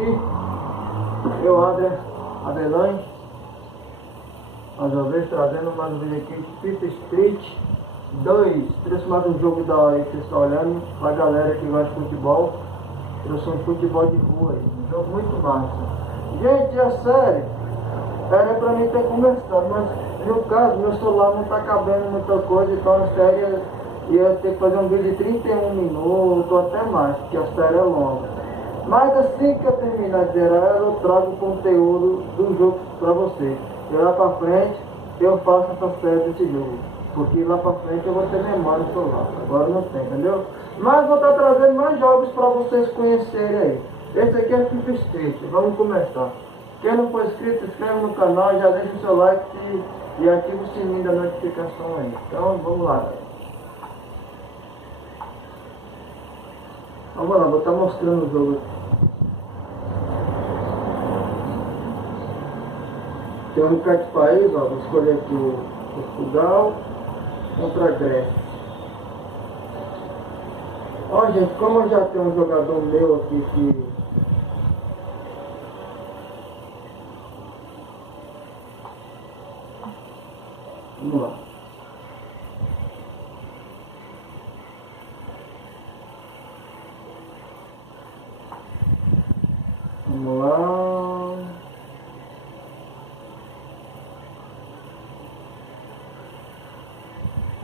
aqui, eu, André Adelante, mais uma vez trazendo mais um vídeo aqui de FIFA Street 2. Trouxe mais um jogo da hora aí que vocês estão olhando, pra galera que gosta de futebol. Trouxe um futebol de rua aí, um jogo muito massa. Gente, é sério, era pra mim ter conversado, mas no caso, meu celular não tá cabendo muita coisa, então a série ia ter que fazer um vídeo de 31 minutos, ou até mais, porque a série é longa. Mas assim que eu terminar de zerar ela, eu trago o conteúdo do jogo pra vocês. E lá pra frente, eu faço essa série desse jogo. Porque lá pra frente eu vou ter memória no celular. Agora não tem, entendeu? Mas vou estar trazendo mais jogos pra vocês conhecerem aí. Esse aqui é FIFA Street. Vamos começar. Quem não for inscrito, se inscreve no canal, já deixa o seu like e ativa o sininho da notificação aí. Então vamos lá, galera. Vamos lá, vou estar mostrando o jogo aqui. Tem um bocado de país, ó, vou escolher aqui o Portugal contra a Grécia. Ó, gente, como eu já tenho um jogador meu aqui que... Vamos lá. Vamos lá.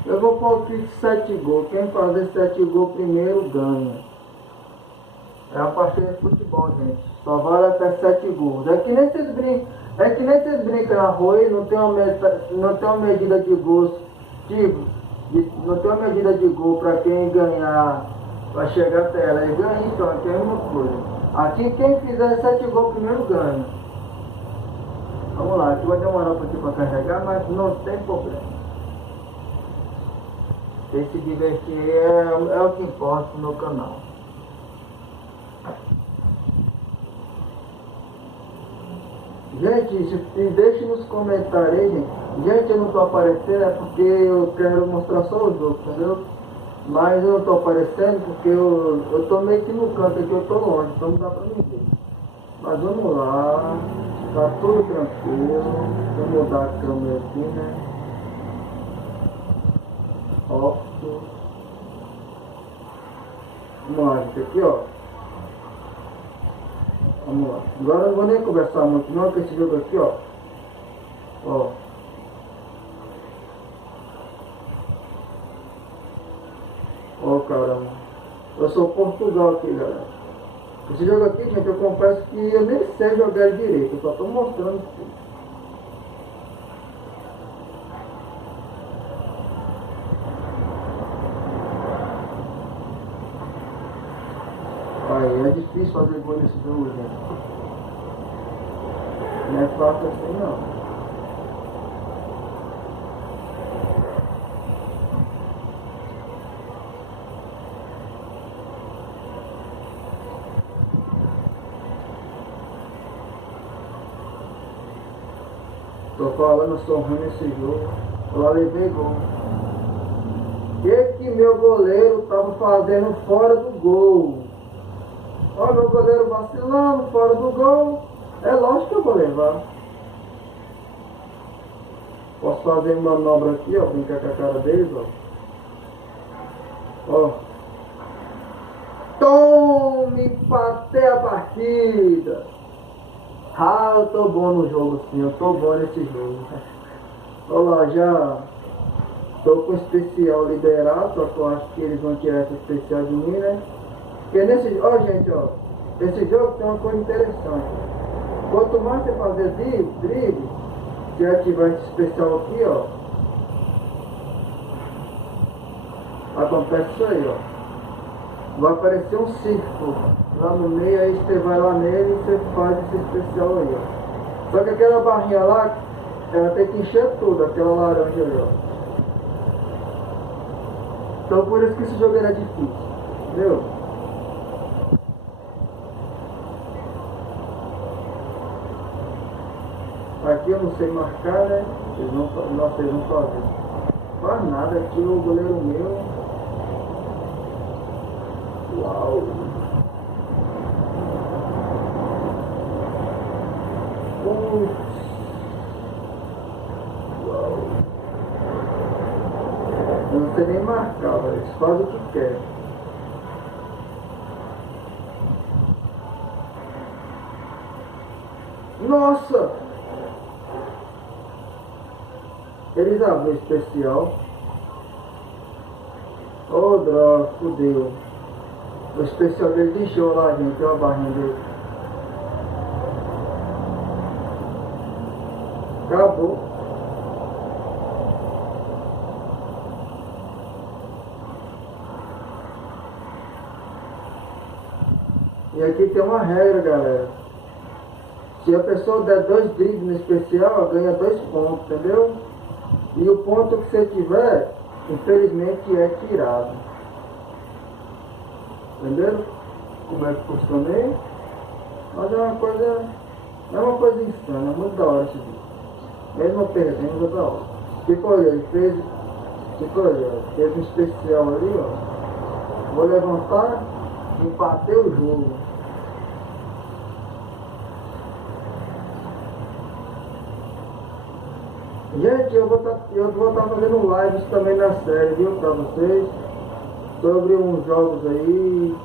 Eu vou pôr aqui 7 gols. Quem fazer 7 gols primeiro ganha. É uma partida de futebol, gente. Só vale até 7 gols. É que nem vocês brincam na rua e não tem uma medida de gols. Tipo, não tem uma medida de gol para quem ganhar, vai chegar até ela e ganha, então aqui é a mesma coisa. Aqui quem fizer 7 gols primeiro ganha. Vamos lá, aqui vai demorar um pouquinho para carregar, mas não tem problema. Quem se divertir é o que importa no meu canal. Gente, deixe nos comentários aí, gente. Gente, eu não tô aparecendo é porque eu quero mostrar só o jogo, entendeu? Mas eu não tô aparecendo porque eu tô meio que no canto aqui, eu tô longe, então não dá pra mim ver. Mas vamos lá, tá tudo tranquilo. Vou mudar a câmera aqui, né? Óbvio. Vamos lá, gente, aqui ó. Vamos lá. Agora eu não vou nem conversar muito não, com esse jogo aqui ó. Ó. Ó, caramba. Eu sou Portugal aqui, galera. Esse jogo aqui, gente, eu confesso que eu nem sei jogar direito. Eu só tô mostrando tudo. Aí, é difícil fazer gol nesse jogo, gente. Não é fácil assim, não. Tô falando, eu sou ruim nesse jogo. Eu lá levei gol. Que meu goleiro tava fazendo fora do gol? Ó, meu goleiro vacilando fora do gol. É lógico que eu vou levar. Posso fazer manobra aqui, ó, brincar com a cara deles, ó. Ó. Tome, empatei a partida. Ah, eu tô bom no jogo sim, eu tô bom nesse jogo. Olha lá, já tô com o especial liberado, só que eu acho que eles vão tirar esse especial de mim, né? Porque nesse... Ó, gente, ó. Esse jogo tem uma coisa interessante. Quanto mais você fazer drible, se ativar esse especial aqui, ó. Acontece isso aí, ó. Vai aparecer um círculo lá no meio, aí você vai lá nele e você faz esse especial aí, ó. Só que aquela barrinha lá, ela tem que encher tudo, aquela laranja ali, ó. Então por isso que esse jogo era difícil, entendeu? Aqui eu não sei marcar, né? Vocês vão fazer. Faz nada, aqui o goleiro meu. Uau! Uau. Eu não sei nem marcar, velho. Eles fazem o que quer. Nossa! Eles abriram especial. Oh, droga, fudeu. O especial dele deixou lá, gente. Olha a barrinha dele. Acabou. E aqui tem uma regra, galera. Se a pessoa der 2 dribles no especial, ela ganha 2 pontos, entendeu? E o ponto que você tiver, infelizmente, é tirado. Entendeu? Como é que funciona aí? Mas é uma coisa insana, é muito da hora isso aqui. Mesmo perdendo, é da hora. Tipo, olha, ele fez um especial ali, ó. Vou levantar e empatei o jogo. Gente, eu vou estar fazendo lives também na série, viu, pra vocês, sobre uns jogos aí.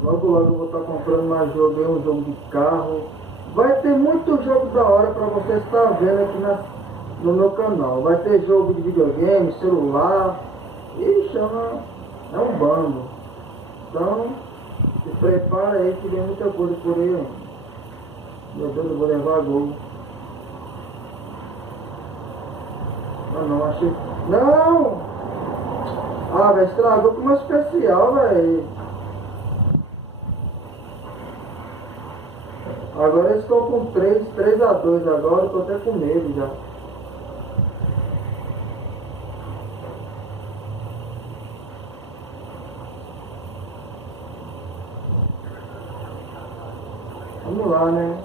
Logo logo eu vou estar comprando mais jogo aí, um jogo de carro. Vai ter muito jogo da hora pra vocês estar vendo aqui no meu canal. Vai ter jogo de videogame, celular. Ixi, é um bando. Então, se prepara aí que vem muita coisa por aí, ó. Meu Deus, eu vou levar gol. Não, achei. Não! Ah, velho, estragou com uma especial, velho. Agora eles estão com 3-2 agora, eu tô até com medo já. Vamos lá, né?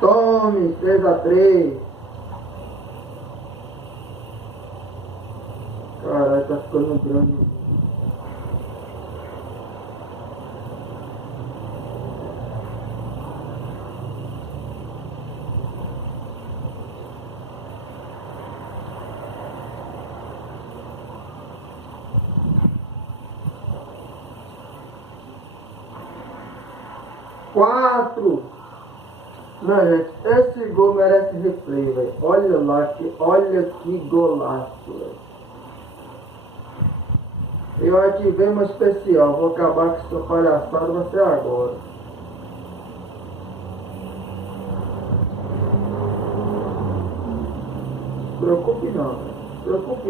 Tome, 3-3. Caralho, tá ficando grande. Quatro. Não, gente, esse gol merece replay, velho. Olha que golaço, velho. Eu ativei uma especial, vou acabar com essa palhaçada, vai ser agora. Se preocupe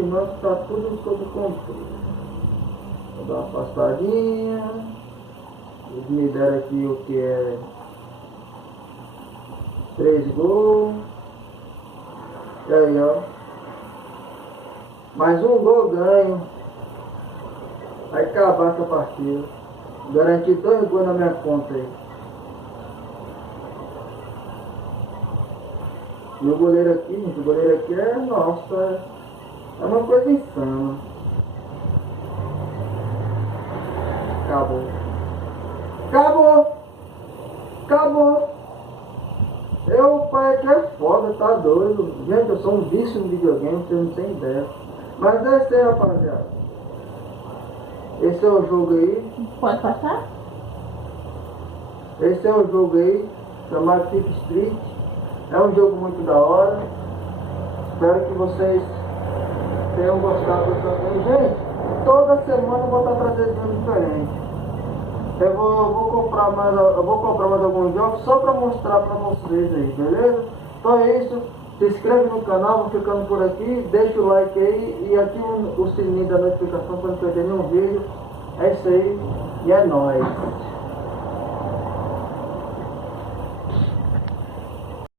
não, que tá tudo sob controle. Vou dar uma passadinha. Eles me deram aqui o que é 3 gols. E aí, ó. Mais um gol ganho. Vai acabar essa partida. Garanti 2 gols na minha conta aí. E o goleiro aqui, gente, o goleiro aqui é, nossa, é uma coisa insana. Acabou. Acabou. O pai aqui é foda, tá doido. Gente, eu sou um vício no videogame, vocês não têm ideia. Mas é isso aí, rapaziada. Esse é o jogo aí. Pode passar? Esse é o jogo aí, chamado Thief Street. É um jogo muito da hora. Espero que vocês tenham gostado também. Gente, toda semana eu vou estar trazendo jogos diferentes. Eu vou comprar mais alguns jogos só para mostrar para vocês aí, beleza? Então é isso. Se inscreve no canal, vou ficando por aqui. Deixa o like aí e ativa o sininho da notificação para não perder nenhum vídeo. É isso aí e é nóis.